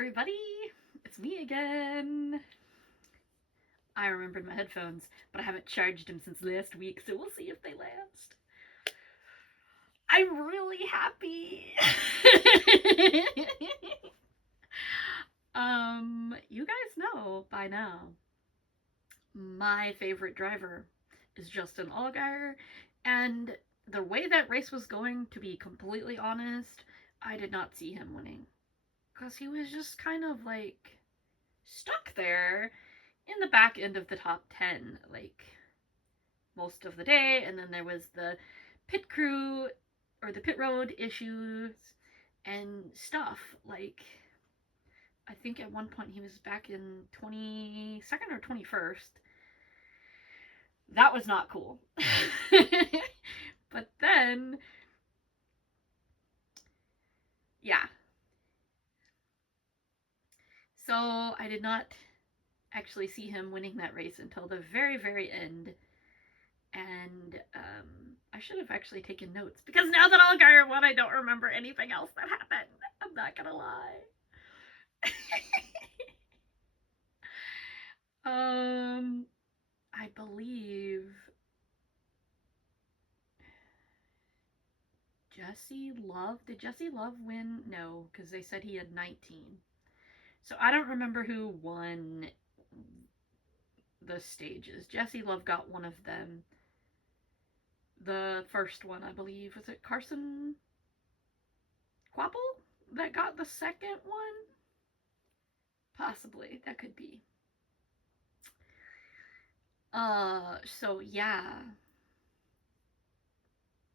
everybody! It's me again. I remembered my headphones, but I haven't charged them since last week, so we'll see if they last. I'm really happy. You guys know by now, my favorite driver is Justin Allgaier, and the way that race was going, to be completely honest, I did not see him winning. Because he was just kind of like stuck there in the back end of the top 10, like most of the day. And then there was the pit crew or the pit road issues and stuff. Like, I think at one point he was back in 22nd or 21st. That was not cool. But then, yeah. So I did not actually see him winning that race until the very, very end. And I should have actually taken notes, because now that Allgaier won, I don't remember anything else that happened. I'm not gonna lie. I believe Jesse Love. Did Jesse Love win? No, because they said he had 19. So I don't remember who won the stages. Jesse Love got one of them. The first one, I believe. Was it Carson Quapple that got the second one? Possibly. That could be. So yeah.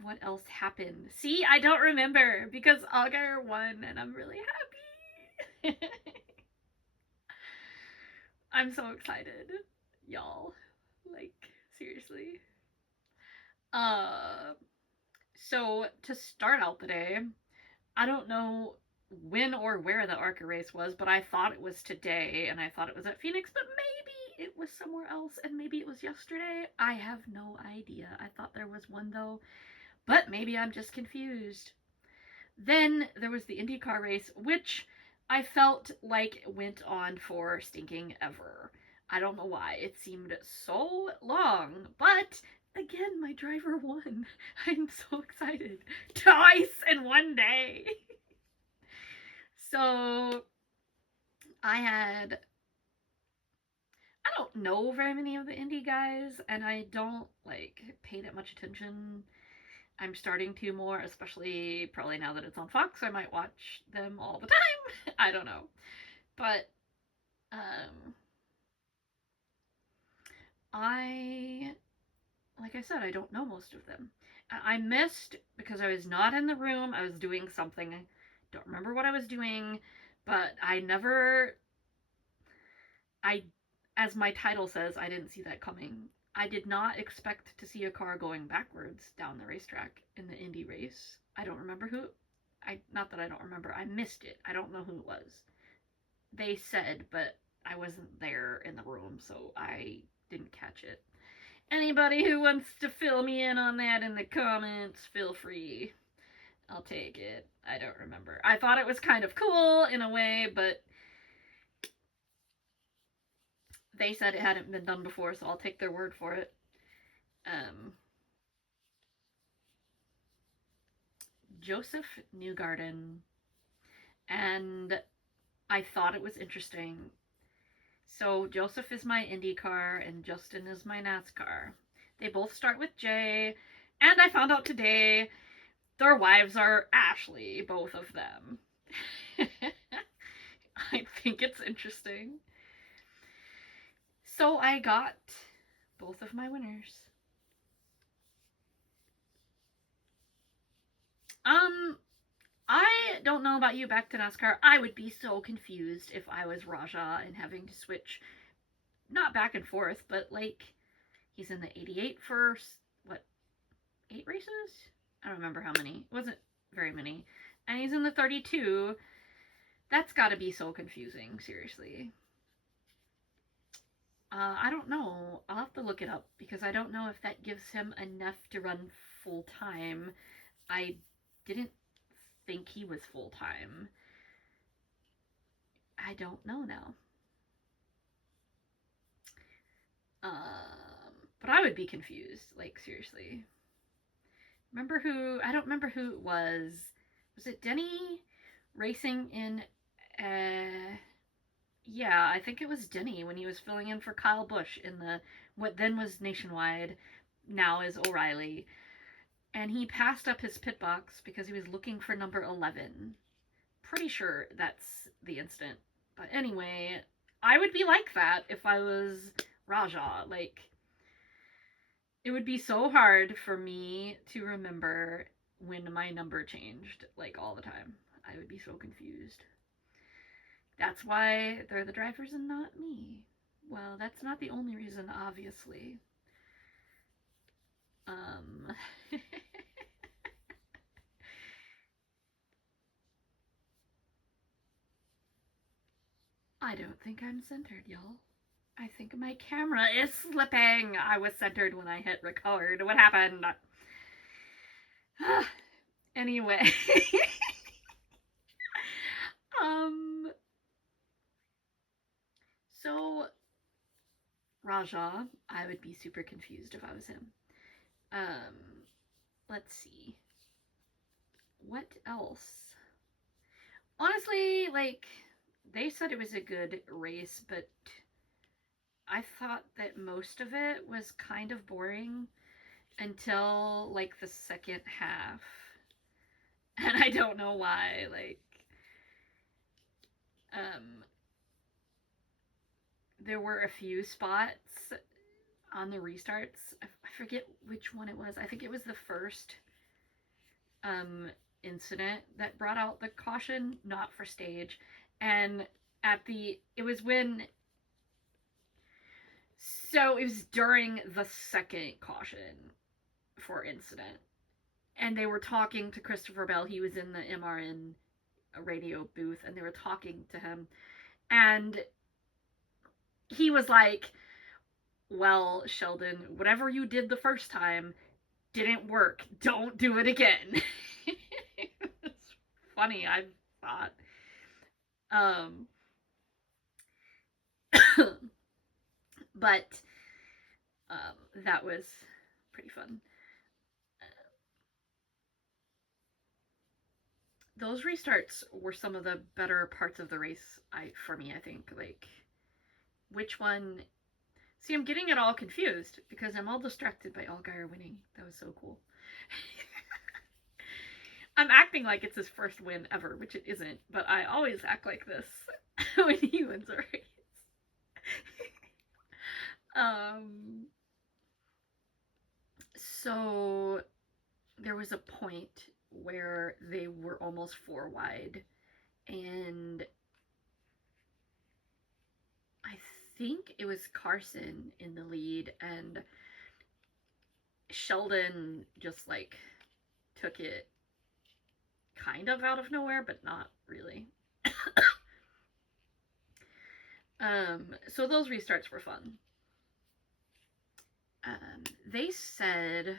What else happened? See, I don't remember, because Allgaier won and I'm really happy. I'm so excited, y'all. Like, seriously. So to start out the day, I don't know when or where the ARCA race was, but I thought it was today, and I thought it was at Phoenix, but maybe it was somewhere else, and maybe it was yesterday. I have no idea. I thought there was one, though, but maybe I'm just confused. Then there was the IndyCar race, which I felt like went on for stinking ever. I don't know why. It seemed so long, but again, my driver won. I'm so excited. Twice in one day. So I don't know very many of the indie guys, and I don't like pay that much attention. I'm starting to more, especially probably now that it's on Fox. I might watch them all the time. I don't know. But like I said, I don't know most of them. I missed, because I was not in the room. I was doing something. I don't remember what I was doing, but as my title says, I didn't see that coming. I did not expect to see a car going backwards down the racetrack in the Indy race. I don't remember who. Not that I don't remember. I missed it. I don't know who it was. They said, but I wasn't there in the room, so I didn't catch it. Anybody who wants to fill me in on that in the comments, feel free. I'll take it. I don't remember. I thought it was kind of cool in a way, but they said it hadn't been done before, so I'll take their word for it. Josef Newgarden, and I thought it was interesting. So Joseph is my IndyCar and Justin is my NASCAR. They both start with J, and I found out today their wives are Ashley, both of them. I think it's interesting. So I got both of my winners. I don't know about you, back to NASCAR. I would be so confused if I was Raja and having to switch, not back and forth, but like, he's in the 88 for, what, 8 races? I don't remember how many. It wasn't very many. And he's in the 32. That's gotta be so confusing, seriously. I don't know. I'll have to look it up, because I don't know if that gives him enough to run full time. I didn't think he was full time. I don't know now. But I would be confused, like, seriously. I don't remember who it was. Was it Denny racing in, yeah, I think it was Denny when he was filling in for Kyle Busch in what then was Nationwide, now is O'Reilly. And he passed up his pit box because he was looking for number 11. Pretty sure that's the incident. But anyway, I would be like that if I was Raja. Like, it would be so hard for me to remember when my number changed, like, all the time. I would be so confused. That's why they're the drivers and not me. Well, that's not the only reason, obviously. I don't think I'm centered, y'all. I think my camera is slipping. I was centered when I hit record. What happened? Anyway. So Raja, I would be super confused if I was him. Let's see. What else? Honestly, like, they said it was a good race, but I thought that most of it was kind of boring until, like, the second half. And I don't know why, like, there were a few spots on the restarts. I forget which one it was. I think it was the first incident that brought out the caution, not for stage. And it was during the second caution for incident. And they were talking to Christopher Bell. He was in the MRN radio booth, and they were talking to him. And he was like, well, Sheldon, whatever you did the first time didn't work. Don't do it again. It's funny, I thought. But that was pretty fun. Those restarts were some of the better parts of the race, for me, I think. Like, which one? See, I'm getting it all confused because I'm all distracted by Allgaier winning. That was so cool. I'm acting like it's his first win ever, which it isn't, but I always act like this when he wins a race. So there was a point where they were almost 4 wide, and I think it was Carson in the lead, and Sheldon just, like, took it kind of out of nowhere, but not really. So those restarts were fun. They said,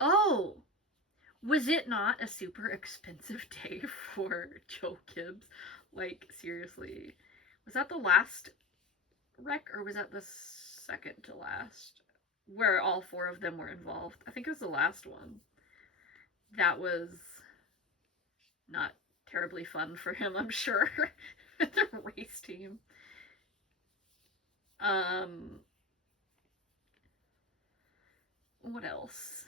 oh, was it not a super expensive day for Joe Gibbs? Like, seriously. Was that the last wreck, or was that the second to last? Where all 4 of them were involved. I think it was the last one. That was not terribly fun for him, I'm sure. The race team. What else?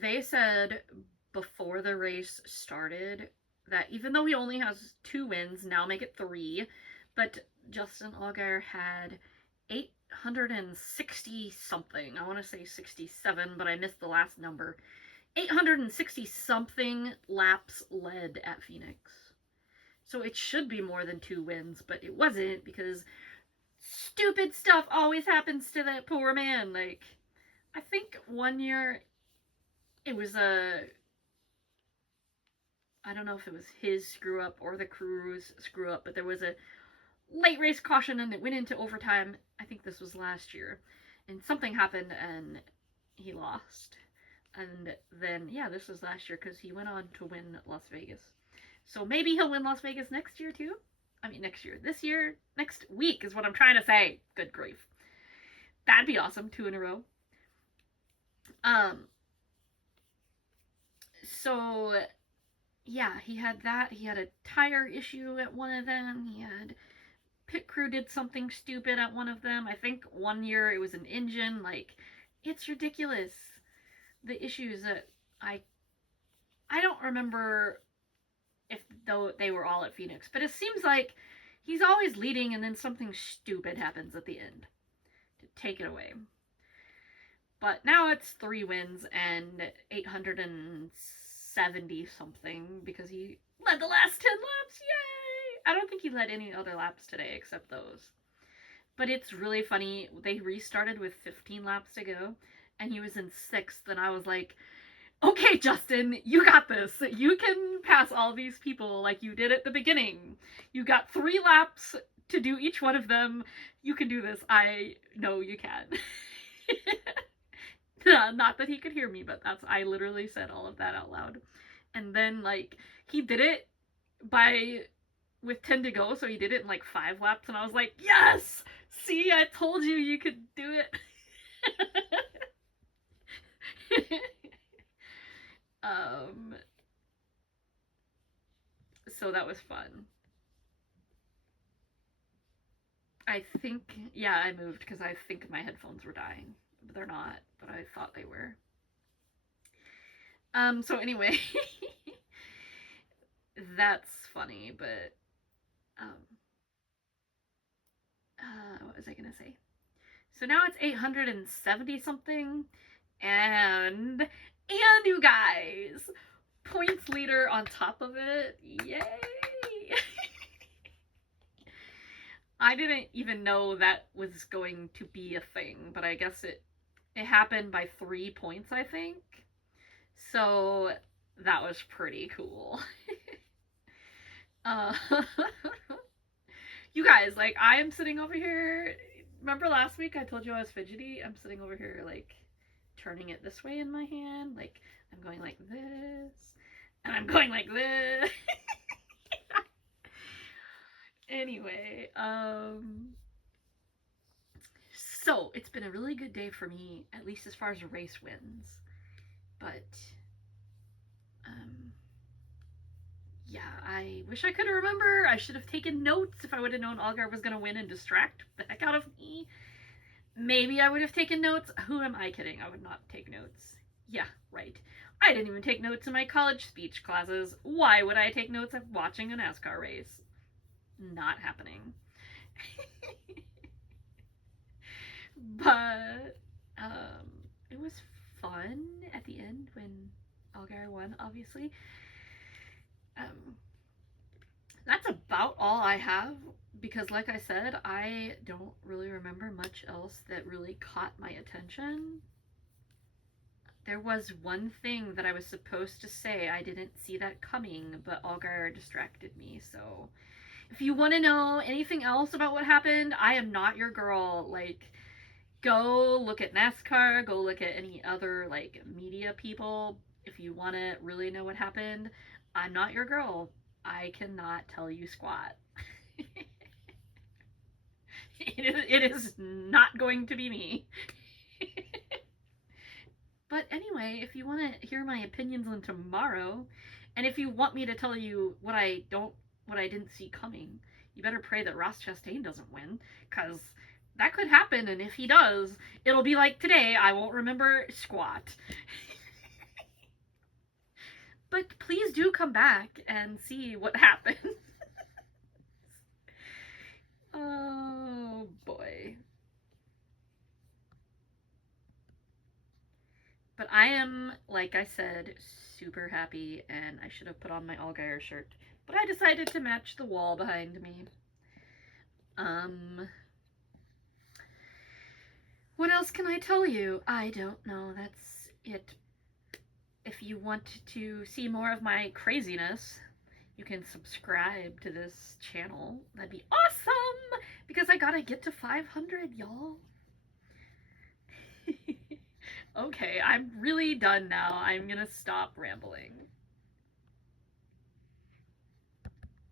They said before the race started that even though he only has 2 wins, now make it 3, but Justin Allgaier had 860 something. I want to say 67, but I missed the last number. 860 something laps led at Phoenix. So it should be more than 2 wins, but it wasn't because stupid stuff always happens to that poor man. Like, I think one year it was I don't know if it was his screw up or the crew's screw up, but there was a late race caution and it went into overtime. I think this was last year. And something happened and he lost. And then, yeah, this was last year because he went on to win Las Vegas. So maybe he'll win Las Vegas next year too. I mean, next year. This year, next week is what I'm trying to say. Good grief. That'd be awesome. 2 in a row. Um, so yeah, he had that. He had a tire issue at one of them. He had pit crew did something stupid at one of them. I think one year it was an engine. Like, it's ridiculous. The issues that I don't remember if though they were all at Phoenix, but it seems like he's always leading and then something stupid happens at the end to take it away. But now it's 3 wins and 870 something because he led the last 10 laps. Yay! I don't think he led any other laps today except those. But it's really funny. They restarted with 15 laps to go and he was in 6th and I was like, okay, Justin, you got this. You can pass all these people like you did at the beginning. You got 3 laps to do each one of them. You can do this. I know you can. Not that he could hear me, but I literally said all of that out loud. And then, like, he did it with 10 to go, so he did it in like 5 laps, and I was like, yes! See, I told you could do it. So that was fun. I think, yeah, I moved because I think my headphones were dying. But they're not, but I thought they were. So anyway, that's funny, but, what was I gonna say? So now it's 870 something, and you guys, points leader on top of it, yay! I didn't even know that was going to be a thing, but I guess it happened by 3 points, I think. So that was pretty cool. You guys, like, I am sitting over here. Remember last week I told you I was fidgety? I'm sitting over here, like, turning it this way in my hand. Like, I'm going like this, and I'm going like this. Anyway, so it's been a really good day for me, at least as far as race wins. But, yeah, I wish I could remember. I should have taken notes if I would have known Allgaier was going to win and distract the heck out of me. Maybe I would have taken notes. Who am I kidding? I would not take notes. Yeah, right. I didn't even take notes in my college speech classes. Why would I take notes of watching a NASCAR race? Not happening. But it was fun at the end when Allgaier won, obviously. That's about all I have because, like I said, I don't really remember much else that really caught my attention. There was one thing that I was supposed to say. I didn't see that coming, but Allgaier distracted me. So if you want to know anything else about what happened, I am not your girl. Like, go look at NASCAR, go look at any other, like, media people. If you want to really know what happened, I'm not your girl. I cannot tell you squat. It is not going to be me. But anyway, if you want to hear my opinions on tomorrow, and if you want me to tell you what I didn't see coming, you better pray that Ross Chastain doesn't win, because that could happen, and if he does, it'll be like today, I won't remember squat. But please do come back and see what happens. Oh boy. But I am, like I said, super happy, and I should have put on my Allgaier shirt. But I decided to match the wall behind me. What else can I tell you? I don't know. That's it. If you want to see more of my craziness, you can subscribe to this channel. That'd be awesome! Because I gotta get to 500, y'all. Okay, I'm really done now. I'm gonna stop rambling.